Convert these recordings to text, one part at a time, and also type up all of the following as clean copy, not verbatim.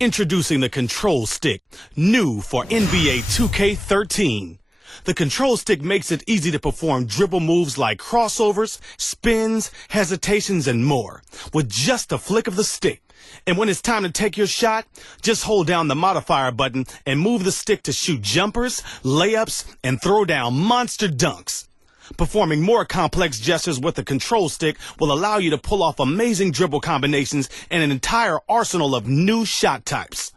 Introducing the Control Stick, new for NBA 2K13. The Control Stick makes it easy to perform dribble moves like crossovers, spins, hesitations, and more with just a flick of the stick. And when it's time to take your shot, just hold down the modifier button and move the stick to shoot jumpers, layups, and throw down monster dunks. Performing more complex gestures with the Control Stick will allow you to pull off amazing dribble combinations and an entire arsenal of new shot types.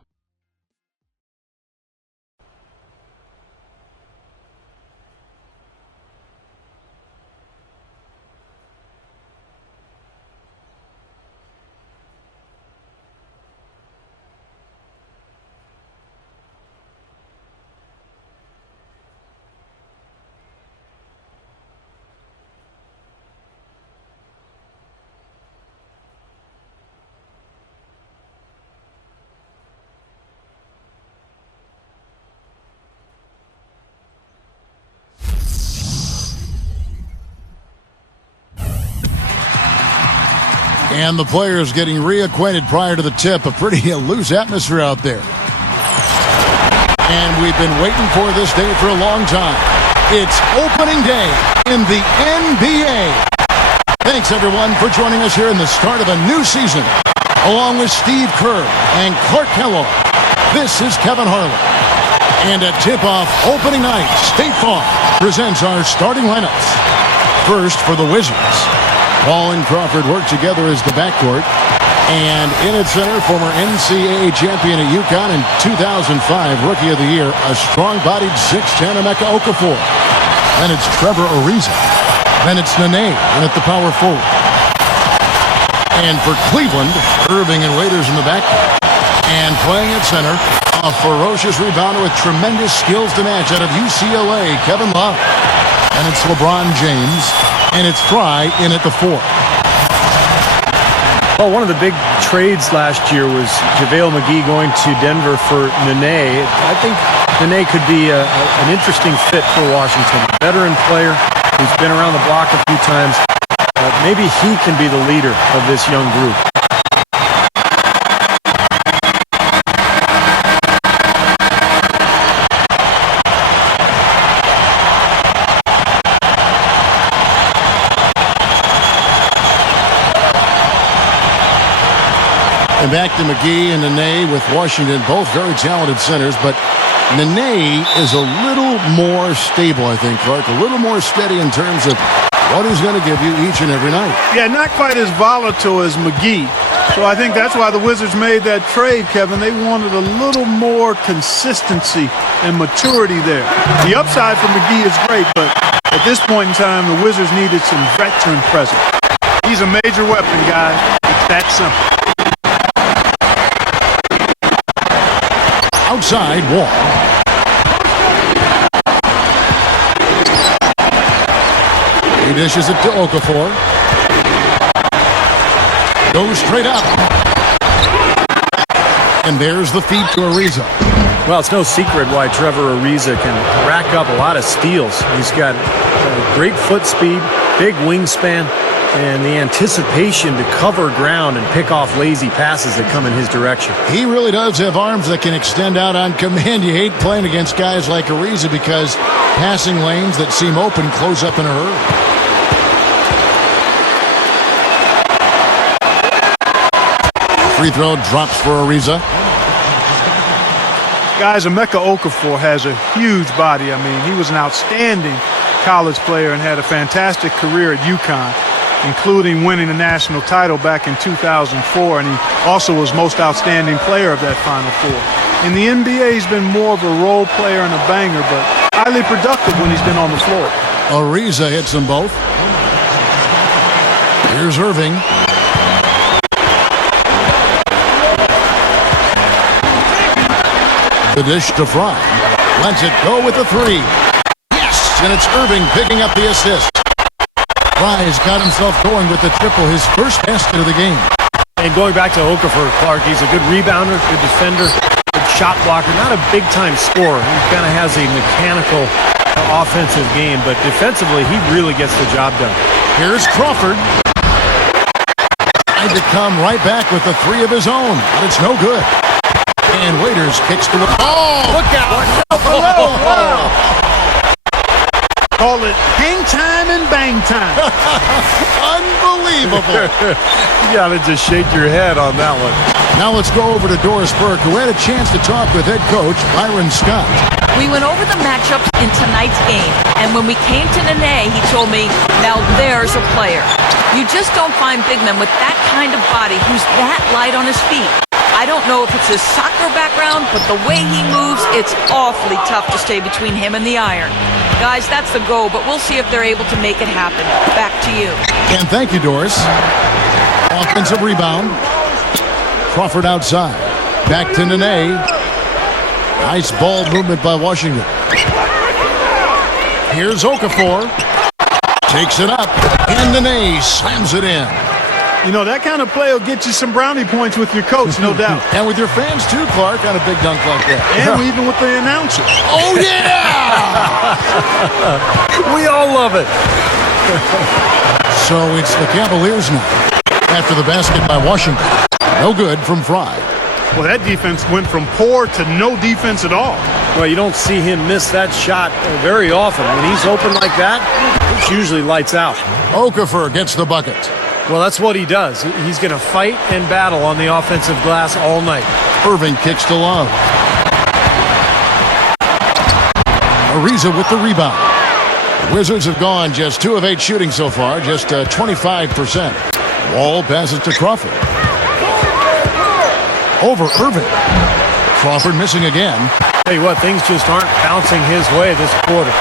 And the players getting reacquainted prior to the tip. A pretty loose atmosphere out there. And we've been waiting for this day for a long time. It's opening day in the NBA. Thanks, everyone, for joining us here in the start of a new season. Along with Steve Kerr and Clark Kellogg, this is Kevin Harlan. And at tip-off opening night, State Farm presents our starting lineups. First for the Wizards. Paul and Crawford work together as the backcourt. And in its center, former NCAA champion at UConn in 2005, Rookie of the Year, a strong-bodied 6'10" Emeka Okafor. Then it's Trevor Ariza. Then it's Nene, and at the power forward. And for Cleveland, Irving and Waiters in the backcourt. And playing at center, a ferocious rebounder with tremendous skills to match out of UCLA, Kevin Love. And it's LeBron James. And it's Fry in at the 4. Well, one of the big trades last year was JaVale McGee going to Denver for Nene. I think Nene could be an interesting fit for Washington. A veteran player who's been around the block a few times. Maybe he can be the leader of this young group. And back to McGee and Nene with Washington, both very talented centers, but Nene is a little more stable, I think, Clark, a little more steady in terms of what he's going to give you each and every night. Yeah, not quite as volatile as McGee. So I think that's why the Wizards made that trade, Kevin. They wanted a little more consistency and maturity there. The upside for McGee is great, but at this point in time, the Wizards needed some veteran presence. He's a major weapon, guys. It's that simple. Outside, Wall. He dishes it to Okafor. Goes straight up. And there's the feed to Ariza. Well, it's no secret why Trevor Ariza can rack up a lot of steals. He's got great foot speed, big wingspan, and the anticipation to cover ground and pick off lazy passes that come in his direction. He really does have arms that can extend out on command. You hate playing against guys like Ariza because passing lanes that seem open close up in a hurry. Free throw drops for Ariza. Guys, Emeka Okafor has a huge body. I mean, he was an outstanding college player and had a fantastic career at UConn, including winning the national title back in 2004, and he also was most outstanding player of that Final Four. In the NBA, he's been more of a role player and a banger, but highly productive when he's been on the floor. Ariza hits them both. Here's Irving. The dish to Fry. Lets it go with the 3. Yes! And it's Irving picking up the assist. Fry's got himself going with the triple, his first basket of the game. And going back to Okafor, Clark, he's a good rebounder, good defender, good shot blocker, not a big-time scorer. He kind of has a mechanical offensive game, but defensively, he really gets the job done. Here's Crawford. Tried to come right back with the 3 of his own, but it's no good. And Waiters kicks to it. Oh! Look out! Call it hang time and bang time. Unbelievable. You gotta just shake your head on that one. Now let's go over to Doris Burke, who had a chance to talk with head coach Byron Scott. We went over the matchups in tonight's game, and when we came to Nene, he told me, now there's a player. You just don't find big men with that kind of body who's that light on his feet. I don't know if it's his soccer background, but the way he moves, it's awfully tough to stay between him and the iron. Guys, that's the goal, but we'll see if they're able to make it happen. Back to you. And thank you, Doris. Offensive rebound. Crawford outside. Back to Nene. Nice ball movement by Washington. Here's Okafor. Takes it up. And Nene slams it in. You know, that kind of play will get you some brownie points with your coach, no doubt. And with your fans, too, Clark, on a big dunk like that. And even with the announcer. Oh, yeah! We all love it. So it's the Cavaliers now. After the basket by Washington. No good from Fry. Well, that defense went from poor to no defense at all. Well, you don't see him miss that shot very often. When he's open like that, it's usually lights out. Okafor gets the bucket. Well, that's what he does. He's going to fight and battle on the offensive glass all night. Irving kicks to Love. Ariza with the rebound. The Wizards have gone just 2 of 8 shooting so far, just 25%. Wall passes to Crawford. Over Irving. Crawford missing again. Tell you what, things just aren't bouncing his way this quarter.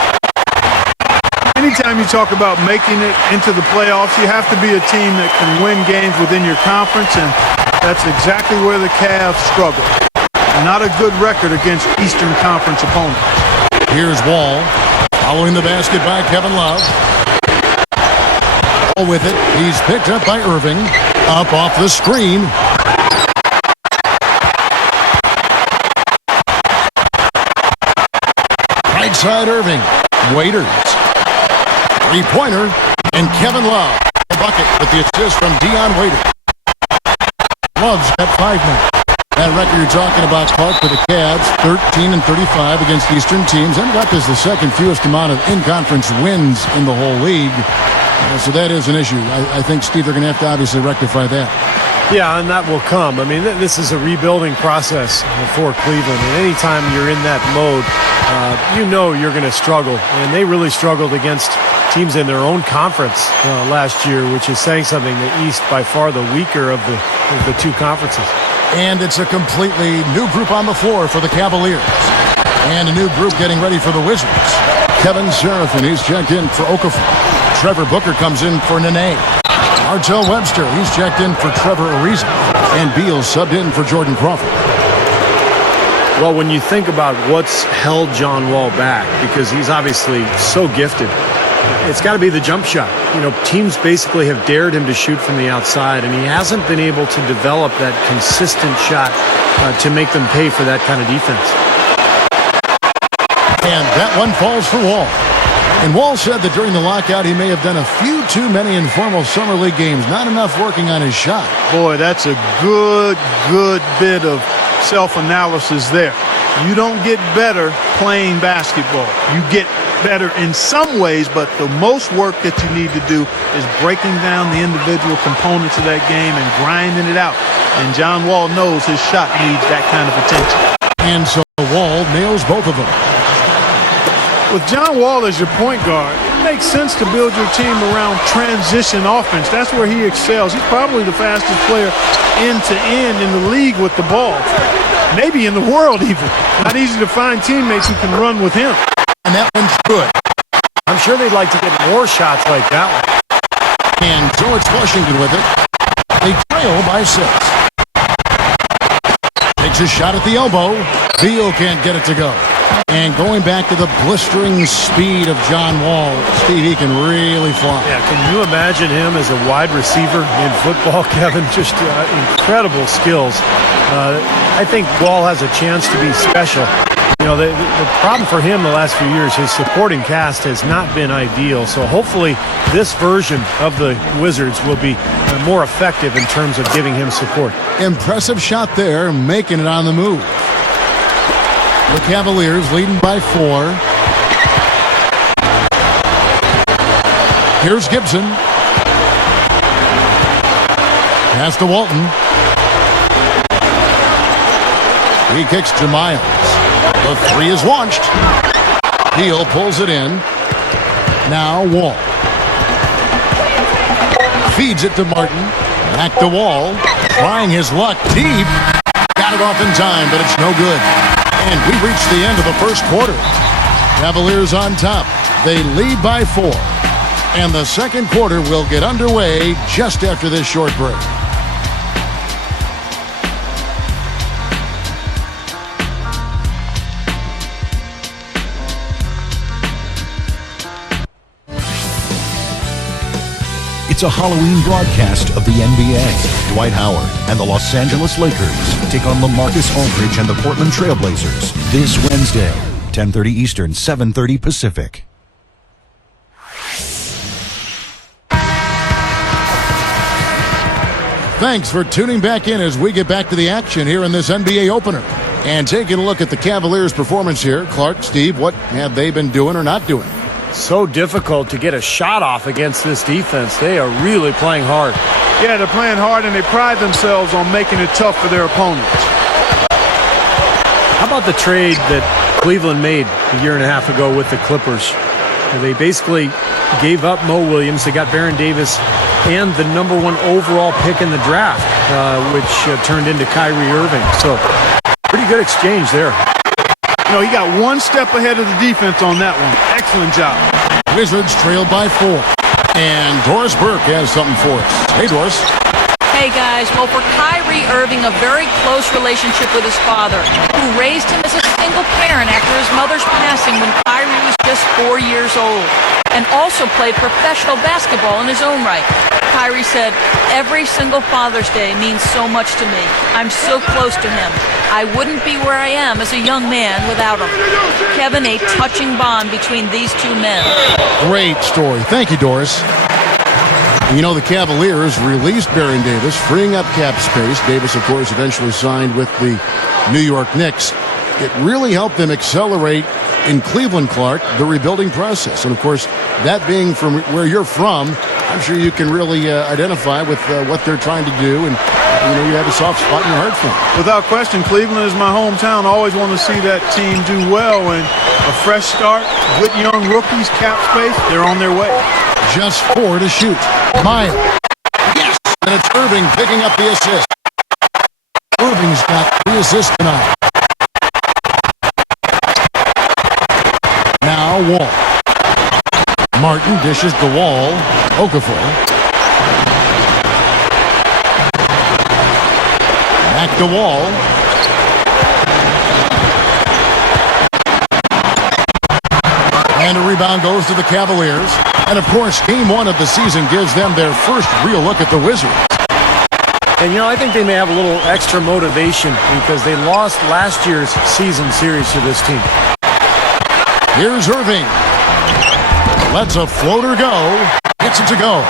Anytime you talk about making it into the playoffs, you have to be a team that can win games within your conference, and that's exactly where the Cavs struggle. Not a good record against Eastern Conference opponents. Here's Wall. Following the basket by Kevin Love. Wall with it. He's picked up by Irving. Up off the screen. Right side Irving. Waiters. Three-pointer, and Kevin Love. A bucket with the assist from Dion Waiters. Love's got 5 now. That record you're talking about, Clark, for the Cavs, 13-35 against Eastern teams. Ended up as the second fewest amount of in-conference wins in the whole league. So that is an issue. I think, Steve, they're going to have to obviously rectify that. Yeah, and that will come. I mean, this is a rebuilding process for Cleveland. And anytime you're in that mode, you know you're going to struggle. And they really struggled against teams in their own conference last year, which is saying something. The East by far the weaker of the 2 conferences. And it's a completely new group on the floor for the Cavaliers. And a new group getting ready for the Wizards. Kevin Seraphin, he's checked in for Okafor. Trevor Booker comes in for Nene. Martell Webster, he's checked in for Trevor Ariza. And Beal subbed in for Jordan Crawford. Well, when you think about what's held John Wall back, because he's obviously so gifted, it's got to be the jump shot. You know, teams basically have dared him to shoot from the outside, and he hasn't been able to develop that consistent shot to make them pay for that kind of defense. And that one falls for Wall. And Wall said that during the lockout, he may have done a few too many informal summer league games, not enough working on his shot. Boy, that's a good bit of self-analysis there. You don't get better playing basketball. You get better in some ways, but the most work that you need to do is breaking down the individual components of that game and grinding it out. And John Wall knows his shot needs that kind of attention. And so Wall nails both of them. With John Wall as your point guard, it makes sense to build your team around transition offense. That's where he excels. He's probably the fastest player end-to-end in the league with the ball. Maybe in the world even. Not easy to find teammates who can run with him. And that one's good. I'm sure they'd like to get more shots like that one. And so it's Washington with it. They trail by 6. Takes a shot at the elbow. Beal can't get it to go. And going back to the blistering speed of John Wall, Steve, he can really fly. Yeah, can you imagine him as a wide receiver in football, Kevin? Just incredible skills. I think Wall has a chance to be special. You know, the problem for him the last few years, his supporting cast has not been ideal. So hopefully this version of the Wizards will be more effective in terms of giving him support. Impressive shot there, making it on the move. The Cavaliers leading by 4. Here's Gibson. Pass to Walton. He kicks to Miles. The 3 is launched. Hill pulls it in. Now Wall. Feeds it to Martin. Back to Wall. Trying his luck deep. Got it off in time, but it's no good. And we reach the end of the first quarter. Cavaliers on top. They lead by 4. And the second quarter will get underway just after this short break. It's a Halloween broadcast of the NBA. Dwight Howard and the Los Angeles Lakers take on LaMarcus Aldridge and the Portland Trailblazers this Wednesday, 10:30 Eastern, 7:30 Pacific. Thanks for tuning back in as we get back to the action here in this NBA opener. And taking a look at the Cavaliers' performance here. Clark, Steve, what have they been doing or not doing? So difficult to get a shot off against this defense. They are really playing hard. Yeah, they're playing hard, and they pride themselves on making it tough for their opponents. How about the trade that Cleveland made a year and a half ago with the Clippers? They basically gave up Mo Williams. They got Baron Davis and the number 1 overall pick in the draft, which turned into Kyrie Irving. So pretty good exchange there. You know, he got one step ahead of the defense on that one. Excellent job. Wizards trailed by 4. And Doris Burke has something for us. Hey, Doris. Hey guys, well, for Kyrie Irving, a very close relationship with his father, who raised him as a single parent after his mother's passing when Kyrie was just 4 years old, and also played professional basketball in his own right. Kyrie said, "Every single Father's Day means so much to me. I'm so close to him. I wouldn't be where I am as a young man without him." Kevin, a touching bond between these two men. Great story. Thank you, Doris. You know, the Cavaliers released Baron Davis, freeing up cap space. Davis, of course, eventually signed with the New York Knicks. It really helped them accelerate in Cleveland, Clark, the rebuilding process. And, of course, that being from where you're from, I'm sure you can really identify with what they're trying to do. And, you know, you have a soft spot in your heart for them. Without question, Cleveland is my hometown. I always want to see that team do well. And a fresh start, good young rookies, cap space, they're on their way. Just 4 to shoot. Miles. Yes! And it's Irving picking up the assist. Irving's got 3 assists tonight. Now Wall. Martin dishes the Wall. Okafor. Back to Wall. And a rebound goes to the Cavaliers. And, of course, game 1 of the season gives them their first real look at the Wizards. And, you know, I think they may have a little extra motivation because they lost last year's season series to this team. Here's Irving. Lets a floater go. Gets it to go.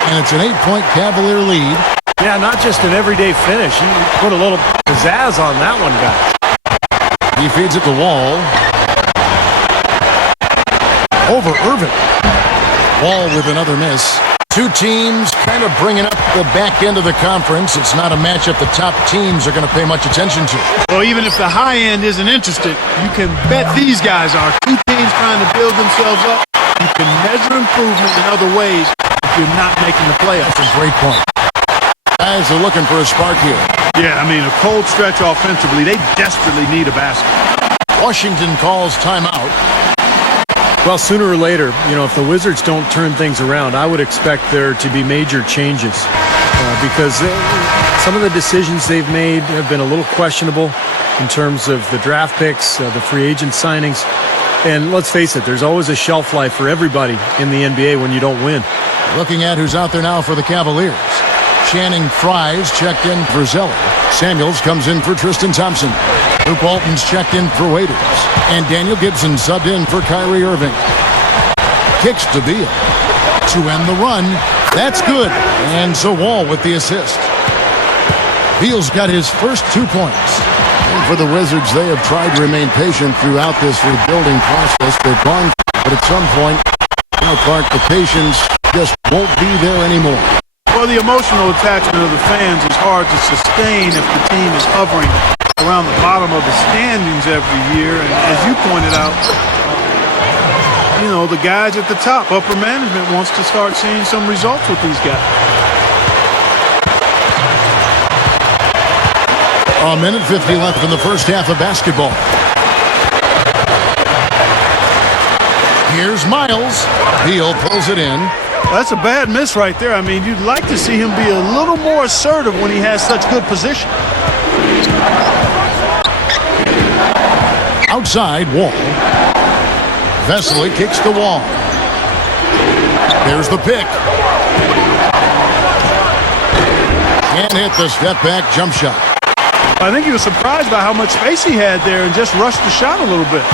And it's an 8-point Cavalier lead. Yeah, not just an everyday finish. He put a little pizzazz on that one, guys. He feeds it to Wall. Over Irving. Wall with another miss. Two teams kind of bringing up the back end of the conference. It's not a matchup the top teams are going to pay much attention to. Well, even if the high end isn't interested, you can bet these guys are. Two teams trying to build themselves up. You can measure improvement in other ways if you're not making the playoffs. That's a great point. Guys are looking for a spark here. Yeah, I mean, a cold stretch offensively. They desperately need a basket. Washington calls timeout. Well, sooner or later, you know, if the Wizards don't turn things around, I would expect there to be major changes because some of the decisions they've made have been a little questionable in terms of the draft picks, the free agent signings. And let's face it, there's always a shelf life for everybody in the NBA when you don't win. Looking at who's out there now for the Cavaliers. Channing Frye's checked in for Zeller. Samuels comes in for Tristan Thompson. Luke Walton's checked in for Waiters. And Daniel Gibson subbed in for Kyrie Irving. Kicks to Beal to end the run. That's good. And so Wall with the assist. Beal's got his first 2 points. And for the Wizards, they have tried to remain patient throughout this rebuilding process. They've gone, but at some point, Clark, the patience just won't be there anymore. Well, the emotional attachment of the fans is hard to sustain if the team is hovering around the bottom of the standings every year. And as you pointed out, the guys at the top, upper management wants to start seeing some results with these guys. A minute 50 left in the first half of basketball. Here's Miles. Beal pulls it in. That's a bad miss right there. I mean, you'd like to see him be a little more assertive when he has such good position. Outside, Wall. Vesely kicks the Wall. There's the pick. Can't hit the step-back jump shot. I think he was surprised by how much space he had there and just rushed the shot a little bit.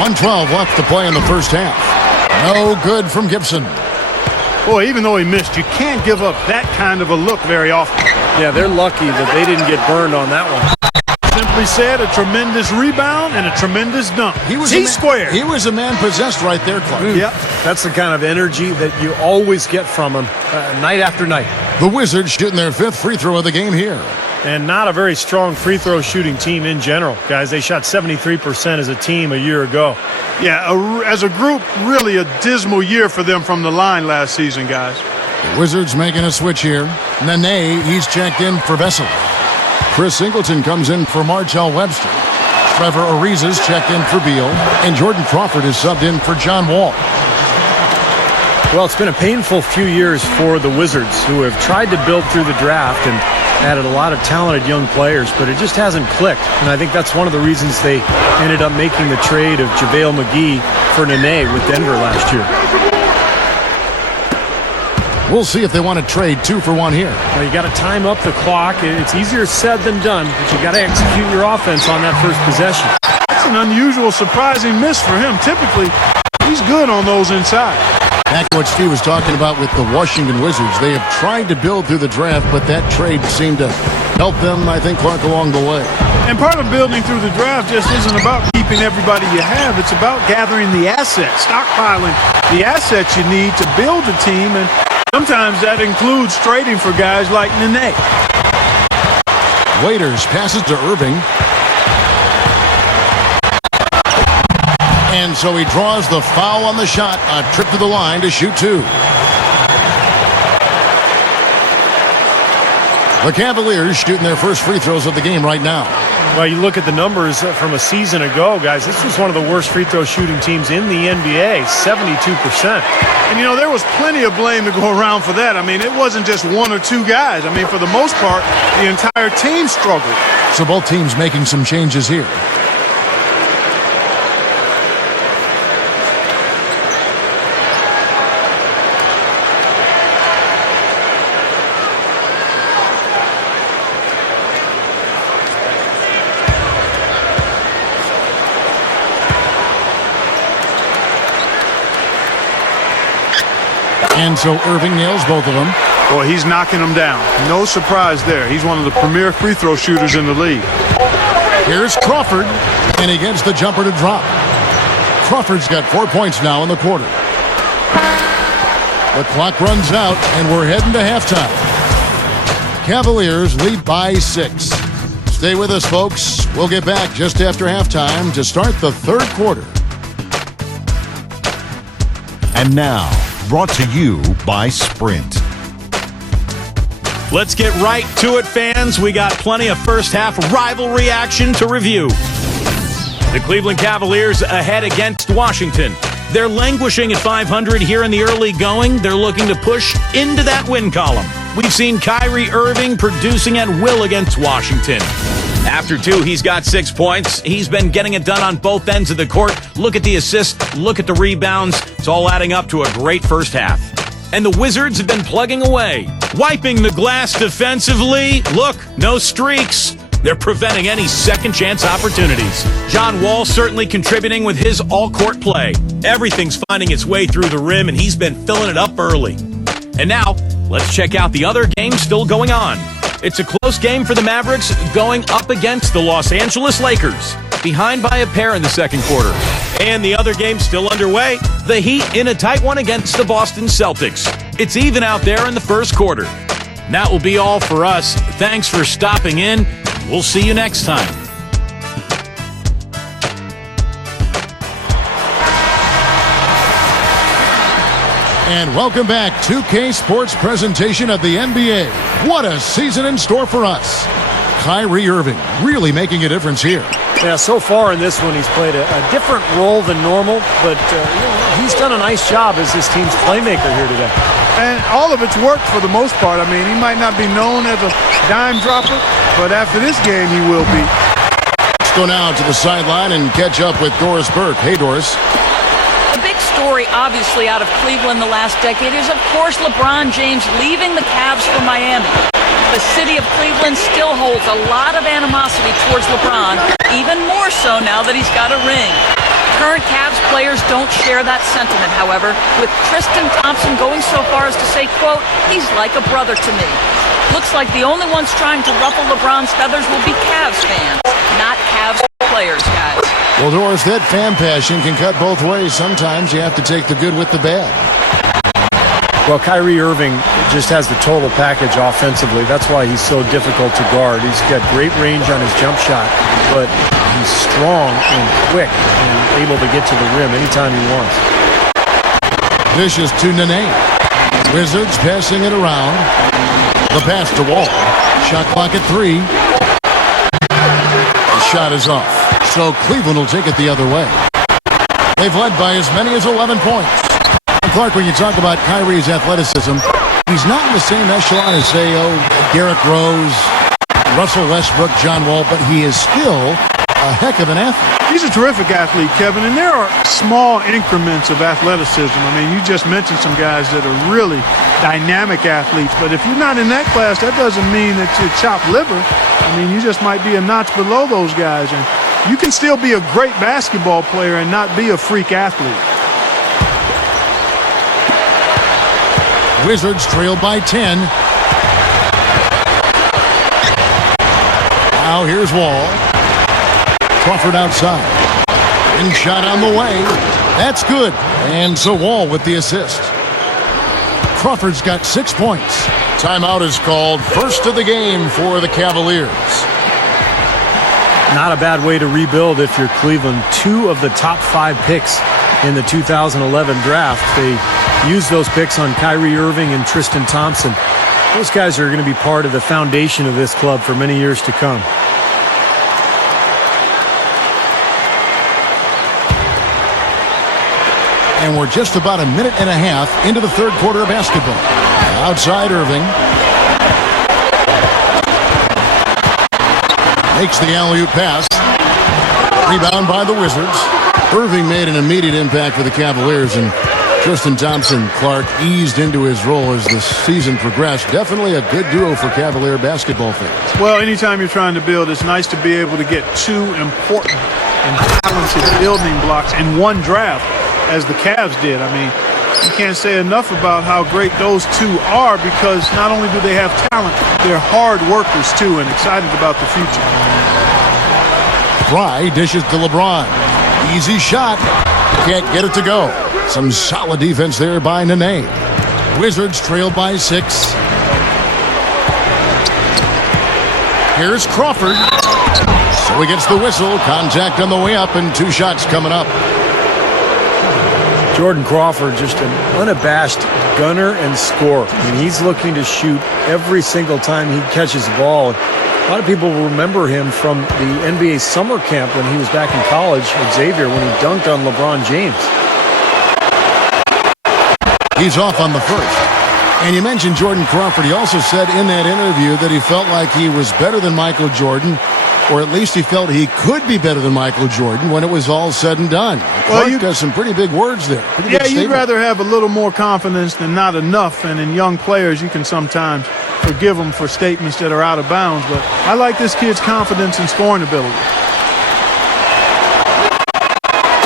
1:12 left to play in the first half. No good from Gibson. Boy, even though he missed, you can't give up that kind of a look very often. Yeah, they're lucky that they didn't get burned on that one. Simply said, a tremendous rebound and a tremendous dunk. He was a man possessed right there, Clark. Yep. That's the kind of energy that you always get from him night after night. The Wizards shooting their 5th free throw of the game here. And not a very strong free throw shooting team in general. Guys, they shot 73% as a team a year ago. Yeah, as a group, really a dismal year for them from the line last season, guys. The Wizards making a switch here. Nene, he's checked in for Vesely. Chris Singleton comes in for Martell Webster. Trevor Ariza's checked in for Beal. And Jordan Crawford is subbed in for John Wall. Well, it's been a painful few years for the Wizards, who have tried to build through the draft and added a lot of talented young players, but it just hasn't clicked. And I think that's one of the reasons they ended up making the trade of JaVale McGee for Nene with Denver last year. We'll see if they want to trade 2 for 1 here. Well, you got to time up the clock. It's easier said than done, but you got to execute your offense on that first possession. That's an unusual, surprising miss for him. Typically, he's good on those inside. Back to what Steve was talking about with the Washington Wizards. They have tried to build through the draft, but that trade seemed to help them, I think, Clark, along the way. And part of building through the draft just isn't about keeping everybody you have. It's about gathering the assets, stockpiling the assets you need to build a team. And sometimes that includes trading for guys like Nene. Waiters passes to Irving. And so he draws the foul on the shot. A trip to the line to shoot 2. The Cavaliers shooting their first free throws of the game right now. Well, you look at the numbers from a season ago, guys. This was one of the worst free throw shooting teams in the NBA, 72%. And, there was plenty of blame to go around for that. I mean, it wasn't just 1 or 2 guys. I mean, for the most part, the entire team struggled. So both teams making some changes here. And so Irving nails both of them. Boy, he's knocking them down. No surprise there. He's one of the premier free throw shooters in the league. Here's Crawford, and he gets the jumper to drop. Crawford's got 4 points now in the quarter. The clock runs out, and we're heading to halftime. Cavaliers lead by 6. Stay with us, folks. We'll get back just after halftime to start the 3rd quarter. And now, brought to you by Sprint. Let's get right to it, fans. We got plenty of first half rivalry action to review. The Cleveland Cavaliers ahead against Washington. They're languishing at 500 here in the early going. They're looking to push into that win column. We've seen Kyrie Irving producing at will against Washington. After 2, he's got 6 points. He's been getting it done on both ends of the court. Look at the assists. Look at the rebounds. It's all adding up to a great first half. and the Wizards have been plugging away. Wiping the glass defensively. Look, no streaks. They're preventing any second-chance opportunities. John Wall certainly contributing with his all-court play. Everything's finding its way through the rim, and he's been filling it up early. And now, let's check out the other games still going on. It's a close game for the Mavericks going up against the Los Angeles Lakers, behind by a pair in the second quarter. And the other game still underway, the Heat in a tight one against the Boston Celtics. It's even out there in the first quarter. That will be all for us. Thanks for stopping in. We'll see you next time. And welcome back. 2K Sports presentation of the NBA. What a season in store for us. Kyrie Irving really making a difference here. Yeah, so far in this one, he's played a different role than normal, but he's done a nice job as this team's playmaker here today. And all of it's worked for the most part. I mean, he might not be known as a dime dropper, but after this game, he will be. Let's go now to the sideline and catch up with Doris Burke. Hey, Doris. The big story, obviously, out of Cleveland the last decade is, of course, LeBron James leaving the Cavs for Miami. The city of Cleveland still holds a lot of animosity towards LeBron, even more so now that he's got a ring. Current Cavs players don't share that sentiment, however, with Tristan Thompson going so far as to say, quote, he's like a brother to me. Looks like the only ones trying to ruffle LeBron's feathers will be Cavs fans, not Cavs players, guys. Well, Doris, that fan passion can cut both ways. Sometimes you have to take the good with the bad. Well, Kyrie Irving just has the total package offensively. That's why he's so difficult to guard. He's got great range on his jump shot, but he's strong and quick and able to get to the rim anytime he wants. Dishes to Nene. Wizards passing it around. The pass to Wall. Shot clock at 3. The shot is off. So Cleveland will take it the other way. They've led by as many as 11 points. Clark, when you talk about Kyrie's athleticism, he's not in the same echelon as, say, Derrick Rose, Russell Westbrook, John Wall, but he is still a heck of an athlete. He's a terrific athlete, Kevin, and there are small increments of athleticism. I mean, you just mentioned some guys that are really dynamic athletes, but if you're not in that class, that doesn't mean that you're chopped liver. I mean, you just might be a notch below those guys, and you can still be a great basketball player and not be a freak athlete. Wizards trail by 10. Now here's Wall. Crawford outside. And shot on the way. That's good. And so Wall with the assist. Crawford's got 6 points. Timeout is called. First of the game for the Cavaliers. Not a bad way to rebuild if you're Cleveland. 2 of the top 5 picks in the 2011 draft. They used those picks on Kyrie Irving and Tristan Thompson. Those guys are going to be part of the foundation of this club for many years to come. And we're just about a minute and a half into the third quarter of basketball. Outside Irving. Makes the alley-oop pass. Rebound by the Wizards. Irving made an immediate impact for the Cavaliers, and Tristan Thompson, Clark, eased into his role as the season progressed. Definitely a good duo for Cavalier basketball fans. Well, anytime you're trying to build, it's nice to be able to get 2 important and talented building blocks in one draft, as the Cavs did. I mean, you can't say enough about how great those 2 are, because not only do they have talent, they're hard workers too, and excited about the future. Fry dishes to LeBron. Easy shot. Can't get it to go. Some solid defense there by Nene. Wizards trail by 6. Here's Crawford. So he gets the whistle. Contact on the way up, and 2 shots coming up. Jordan Crawford, just an unabashed gunner and scorer. I mean, he's looking to shoot every single time he catches the ball. A lot of people remember him from the NBA summer camp when he was back in college at Xavier when he dunked on LeBron James. He's off on the first. And you mentioned Jordan Crawford. He also said in that interview that he felt like he was better than Michael Jordan Or at least he felt he could be better than Michael Jordan when it was all said and done. Well, Clark has some pretty big words there. Yeah, you'd rather have a little more confidence than not enough. And in young players, you can sometimes forgive them for statements that are out of bounds. But I like this kid's confidence and scoring ability.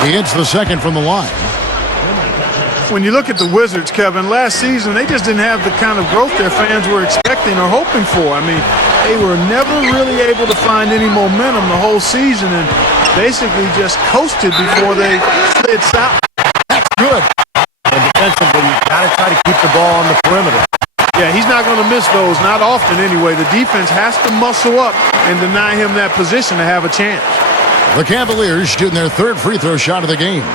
He hits the second from the line. When you look at the Wizards, Kevin, last season, they just didn't have the kind of growth their fans were expecting or hoping for. I mean, they were never really able to find any momentum the whole season and basically just coasted before they slid south. That's good. And defensively, you've got to try to keep the ball on the perimeter. Yeah, he's not going to miss those, not often anyway. The defense has to muscle up and deny him that position to have a chance. The Cavaliers shooting their third free throw shot of the game.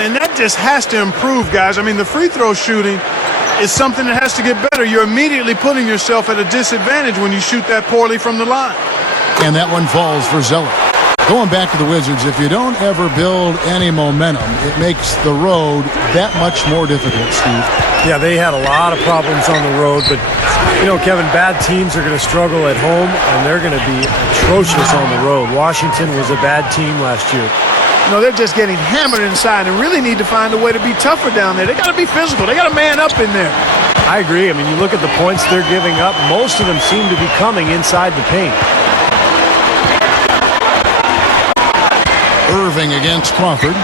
And that just has to improve, guys. I mean, the free throw shooting is something that has to get better. You're immediately putting yourself at a disadvantage when you shoot that poorly from the line. And that one falls for Zeller. Going back to the Wizards, if you don't ever build any momentum, it makes the road that much more difficult, Steve. Yeah, they had a lot of problems on the road, but, you know, Kevin, bad teams are going to struggle at home, and they're going to be atrocious on the road. Washington was a bad team last year. You know, they're just getting hammered inside and really need to find a way to be tougher down there. They got to be physical. They got to man up in there. I agree. I mean, you look at the points they're giving up, most of them seem to be coming inside the paint. Irving against Crawford.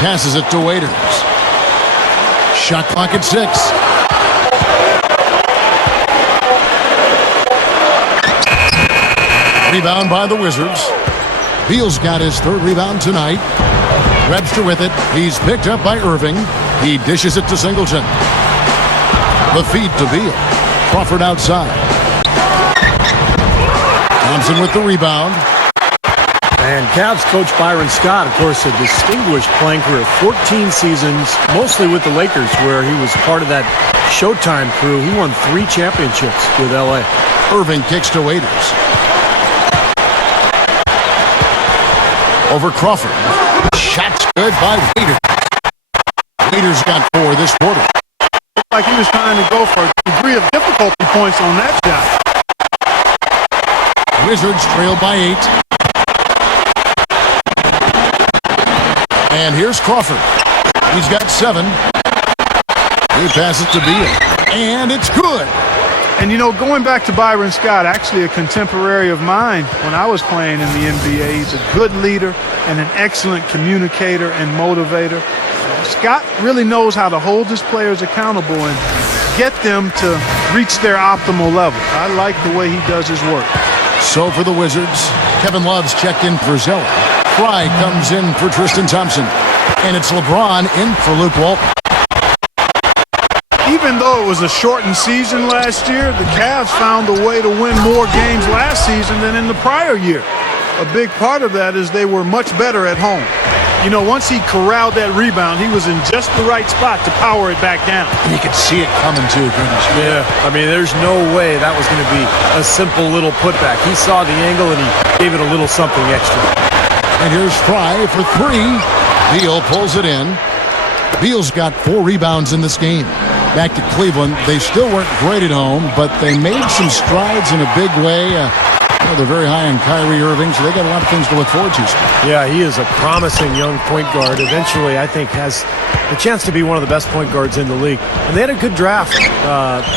Passes it to Waiters. Shot clock at 6. Rebound by the Wizards. Beal's got his third rebound tonight. Webster with it. He's picked up by Irving. He dishes it to Singleton. The feed to Beal. Crawford outside. Thompson with the rebound. And Cavs coach Byron Scott, of course, a distinguished playing career, 14 seasons, mostly with the Lakers, where he was part of that Showtime crew. He won 3 championships with L.A. Irving kicks to Waiters. Over Crawford. Shot's good by Waiters. Waiters got 4 this quarter. Looked like he was trying to go for a degree of difficulty points on that shot. Wizards trail by 8. And here's Crawford. He's got 7. He passes to Beal. And it's good. And, you know, going back to Byron Scott, actually a contemporary of mine when I was playing in the NBA. He's a good leader and an excellent communicator and motivator. Scott really knows how to hold his players accountable and get them to reach their optimal level. I like the way he does his work. So for the Wizards, Kevin Love's checked in for Zeller. Fry comes in for Tristan Thompson. And it's LeBron in for Luke Walton. Even though it was a shortened season last year, the Cavs found a way to win more games last season than in the prior year. A big part of that is they were much better at home. You know, once he corralled that rebound, he was in just the right spot to power it back down. And you could see it coming too, couldn't you? Yeah, I mean, there's no way that was going to be a simple little putback. He saw the angle and he gave it a little something extra. And here's Fry for 3. Beal pulls it in. Beal's got 4 rebounds in this game. Back to Cleveland, they still weren't great at home, but they made some strides in a big way. They're very high on Kyrie Irving, so they got a lot of things to look forward to. Yeah, he is a promising young point guard. Eventually, I think, has the chance to be one of the best point guards in the league. And they had a good draft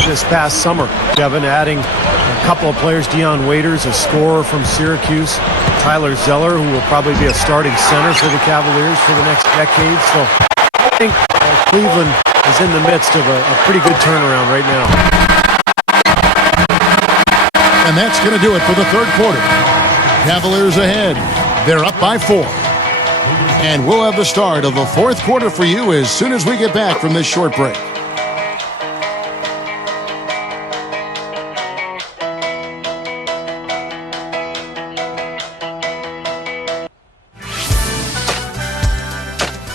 this past summer, Kevin, adding a couple of players, Dion Waiters, a scorer from Syracuse, Tyler Zeller, who will probably be a starting center for the Cavaliers for the next decade. So I think Cleveland is in the midst of a pretty good turnaround right now. And that's going to do it for the third quarter. Cavaliers ahead. They're up by 4. And we'll have the start of the fourth quarter for you as soon as we get back from this short break.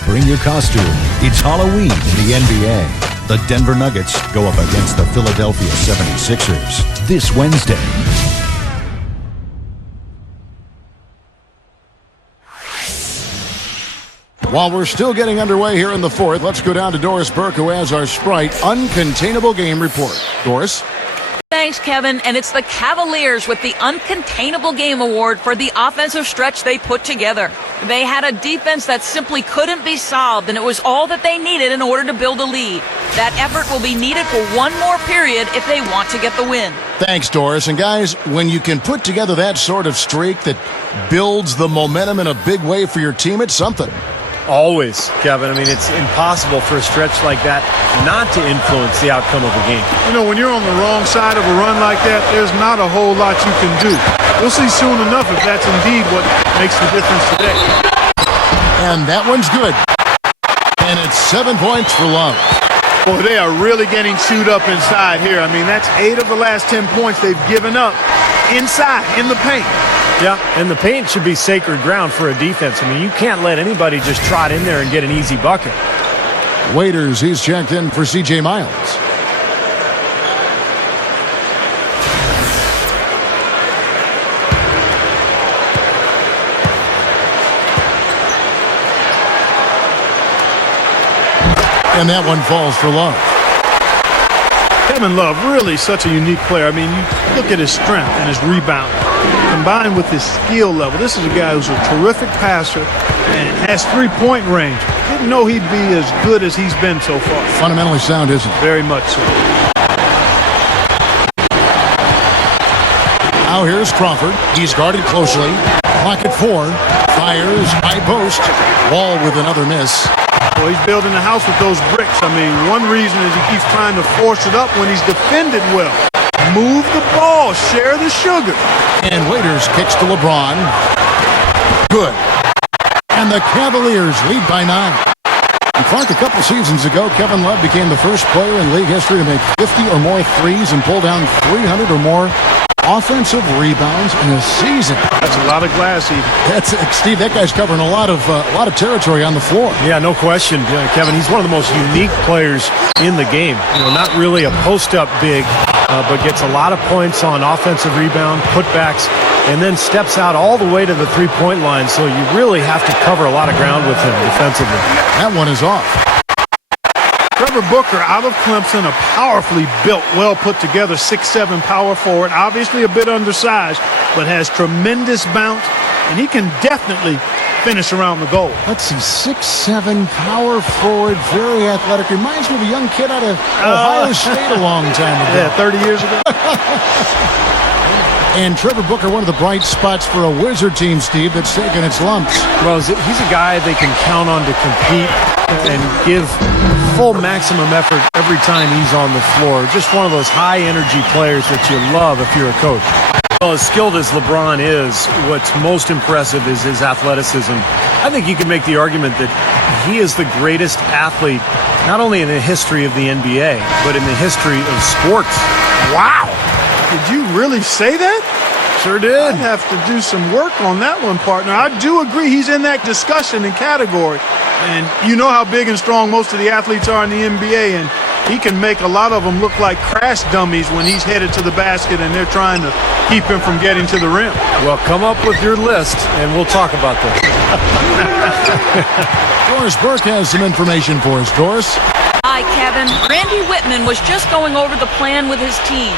Bring your costume. It's Halloween in the NBA. The Denver Nuggets go up against the Philadelphia 76ers this Wednesday. While we're still getting underway here in the fourth, let's go down to Doris Burke, who has our Sprite Uncontainable Game Report. Doris? Thanks, Kevin. And it's the Cavaliers with the Uncontainable Game Award for the offensive stretch they put together. They had a defense that simply couldn't be solved, and it was all that they needed in order to build a lead. That effort will be needed for one more period if they want to get the win. Thanks, Doris. And guys, when you can put together that sort of streak that builds the momentum in a big way for your team, it's something. Always, Kevin. I mean, it's impossible for a stretch like that not to influence the outcome of a game. You know, when you're on the wrong side of a run like that, there's not a whole lot you can do. We'll see soon enough if that's indeed what makes the difference today. And that one's good. And it's 7 points for Love. Boy, they are really getting chewed up inside here. I mean, that's 8 of the last 10 points they've given up inside, in the paint. Yeah, and the paint should be sacred ground for a defense. I mean, you can't let anybody just trot in there and get an easy bucket. Waiters, he's checked in for C.J. Miles. And that one falls for Love. Kevin Love, really such a unique player. I mean, you look at his strength and his rebound, combined with his skill level. This is a guy who's a terrific passer and has three-point range. Didn't know he'd be as good as he's been so far. Fundamentally sound, isn't it? Very much so. Now here's Crawford. He's guarded closely. Clock at 4. Fires. High post. Wall with another miss. Well, he's building a house with those bricks. I mean, one reason is he keeps trying to force it up when he's defended well. Move the ball. Share the sugar. And Waiters kicks to LeBron. Good. And the Cavaliers lead by 9. And Clark, a couple seasons ago, Kevin Love became the first player in league history to make 50 or more threes and pull down 300 or more offensive rebounds in a season. That's a lot of glass eating. That's Steve. That guy's covering a lot of territory on the floor. Yeah, no question, Kevin. He's one of the most unique players in the game. You know, not really a post-up big, but gets a lot of points on offensive rebound, putbacks, and then steps out all the way to the three-point line. So you really have to cover a lot of ground with him defensively. That one is off. Trevor Booker out of Clemson, a powerfully built, well put together 6'7" power forward, obviously a bit undersized, but has tremendous bounce, and he can definitely finish around the goal. Let's see, 6'7" power forward, very athletic. Reminds me of a young kid out of Ohio State a long time ago. Yeah, 30 years ago. And Trevor Booker, one of the bright spots for a Wizard team, Steve, that's taken its lumps. Well, he's a guy they can count on to compete and give full maximum effort every time he's on the floor. Just one of those high-energy players that you love if you're a coach. Well, as skilled as LeBron is, what's most impressive is his athleticism. I think you can make the argument that he is the greatest athlete, not only in the history of the NBA, but in the history of sports. Wow! Did you really say that? Sure did. I'd have to do some work on that one, partner. I do agree he's in that discussion and category. And you know how big and strong most of the athletes are in the NBA, and he can make a lot of them look like crash dummies when he's headed to the basket and they're trying to keep him from getting to the rim. Well, come up with your list, and we'll talk about this. Doris Burke has some information for us. Doris? Hi, Kevin. Randy Whitman was just going over the plan with his team.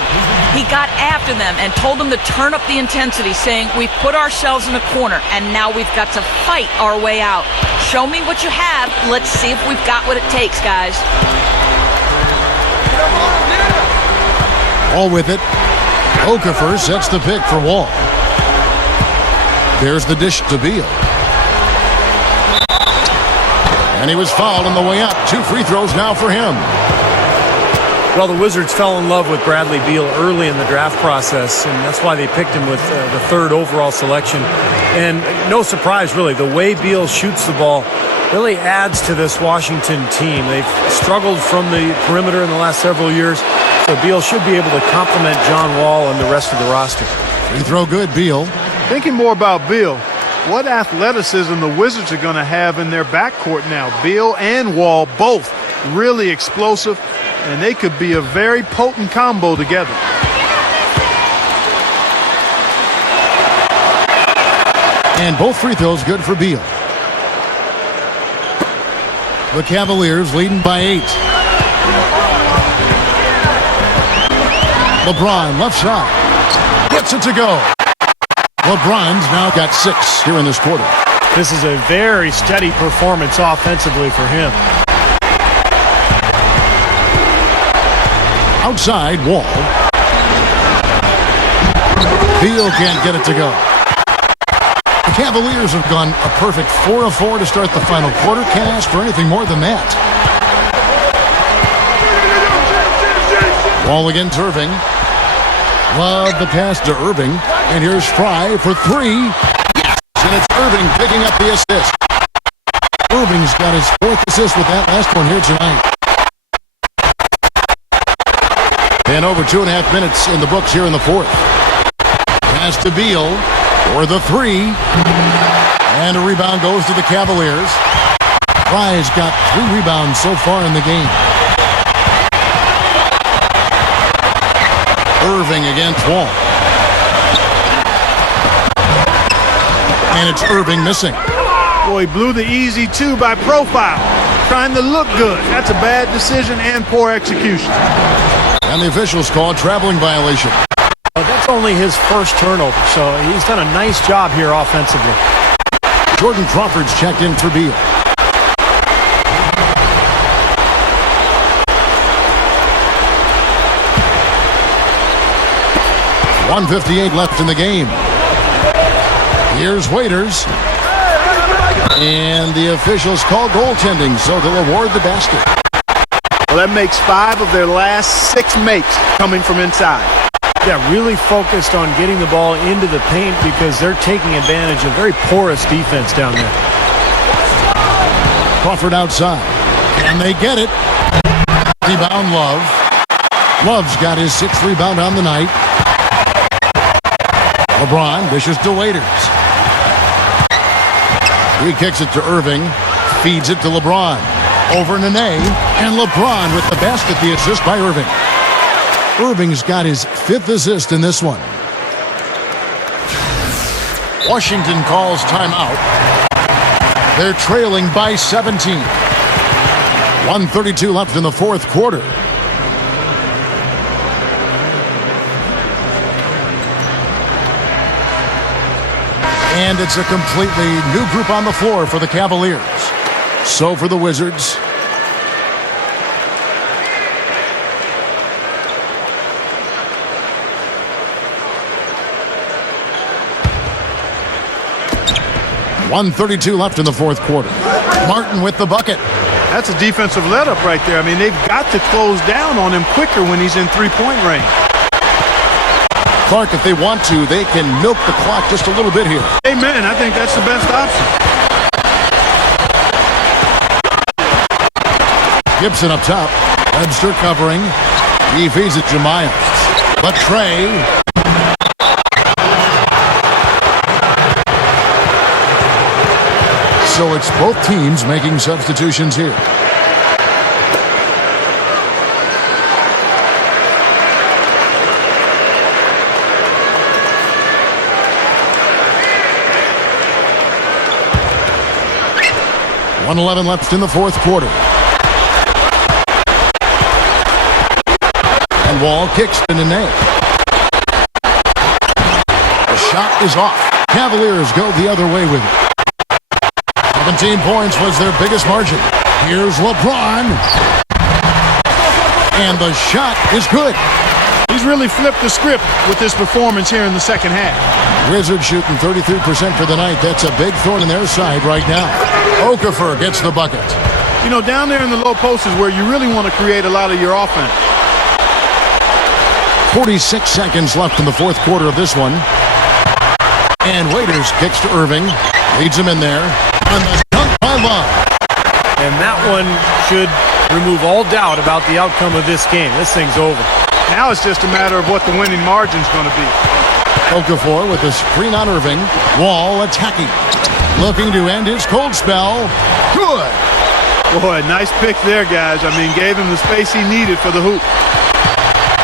He got after them and told them to turn up the intensity, saying, "We've put ourselves in a corner, and now we've got to fight our way out. Show me what you have. Let's see if we've got what it takes, guys." Wall with it. Okafor sets the pick for Wall. There's the dish to Beal. And he was fouled on the way up. 2 free throws now for him. Well, the Wizards fell in love with Bradley Beal early in the draft process, and that's why they picked him with the 3rd overall selection. And no surprise, really, the way Beal shoots the ball really adds to this Washington team. They've struggled from the perimeter in the last several years, so Beal should be able to complement John Wall and the rest of the roster. Free throw good, Beal. Thinking more about Beal, what athleticism the Wizards are going to have in their backcourt now. Beal and Wall, both really explosive, and they could be a very potent combo together. And both free throws good for Beal. The Cavaliers leading by 8. LeBron, left side. Gets it to go. LeBron's now got 6 here in this quarter. This is a very steady performance offensively for him. Outside, Wall. Beal can't get it to go. The Cavaliers have gone a perfect 4 of 4 to start the final quarter. Can't ask for anything more than that. Wall against Irving. Love the pass to Irving. And here's Fry for 3. Yes! And it's Irving picking up the assist. Irving's got his 4th assist with that last one here tonight. And over 2.5 minutes in the books here in the 4th. Pass to Beal for the 3. And a rebound goes to the Cavaliers. Fry's got 3 rebounds so far in the game. Irving against Wall. And it's Irving missing. Boy, he blew the easy 2 by profile. Trying to look good. That's a bad decision and poor execution. And the officials call a traveling violation. That's only his first turnover, so he's done a nice job here offensively. Jordan Crawford's checked in for Beal. .158 left in the game. Here's Waiters. And the officials call goaltending, so they'll award the basket. Well, that makes 5 of their last 6 makes coming from inside. Yeah, really focused on getting the ball into the paint because they're taking advantage of very porous defense down there. Crawford outside. Can they get it? Rebound, Love. Love's got his 6th rebound on the night. LeBron dishes to Waiters. He kicks it to Irving. Feeds it to LeBron. Over Nene. And LeBron with the basket, the assist by Irving. Irving's got his 5th assist in this one. Washington calls timeout. They're trailing by 17. 1:32 left in the 4th quarter. And it's a completely new group on the floor for the Cavaliers. So for the Wizards, .132 left in the 4th quarter. Martin with the bucket. That's a defensive let-up right there. I mean, they've got to close down on him quicker when he's in three-point range. Clark, if they want to, they can milk the clock just a little bit here. Amen. I think that's the best option. Gibson up top. Webster covering. He feeds it to Miles. But Trey. So it's both teams making substitutions here. .111 left in the 4th quarter. And Wall kicks to Nene. The shot is off. Cavaliers go the other way with it. 17 points was their biggest margin. Here's LeBron. And the shot is good. He's really flipped the script with this performance here in the second half. Wizards shooting 33% for the night. That's a big thorn in their side right now. Okafor gets the bucket. You know, down there in the low post is where you really want to create a lot of your offense. 46 seconds left in the 4th quarter of this one. And Waiters kicks to Irving. Leads him in there. And the dunk by Love. And that one should remove all doubt about the outcome of this game. This thing's over. Now it's just a matter of what the winning margin's going to be. Okafor with a screen on Irving. Wall attacking. Looking to end his cold spell. Good. Boy, nice pick there, guys. I mean, gave him the space he needed for the hoop.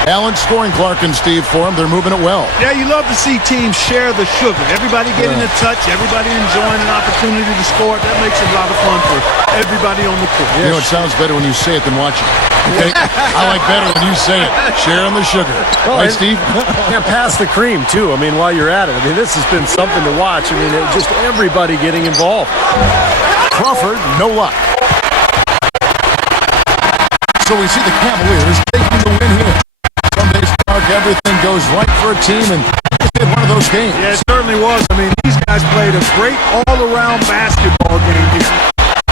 Balanced scoring, Clark and Steve, for him. They're moving it well. Yeah, you love to see teams share the sugar. Everybody getting a touch, everybody enjoying an opportunity to score. That makes it a lot of fun for everybody on the court. You know, it sounds better when you say it than watch it. Okay? I like better when you say it. Sharing the sugar. Right, Steve? Yeah, pass the cream, too. I mean, while you're at it. I mean, this has been something to watch. I mean, just everybody getting involved. Crawford, no luck. So we see the Cavaliers taking the win here. Some days, Mark, everything goes right for a team, and they had one of those games. Yeah, it certainly was. I mean, these guys played a great all-around basketball game here.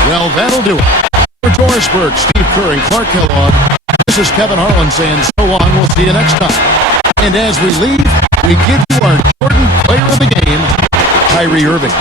Well, that'll do it. For Dorisburg, Steve Kerr and Clark Kellogg, this is Kevin Harlan saying so long. We'll see you next time. And as we leave, we give you our Jordan Player of the Game, Kyrie Irving.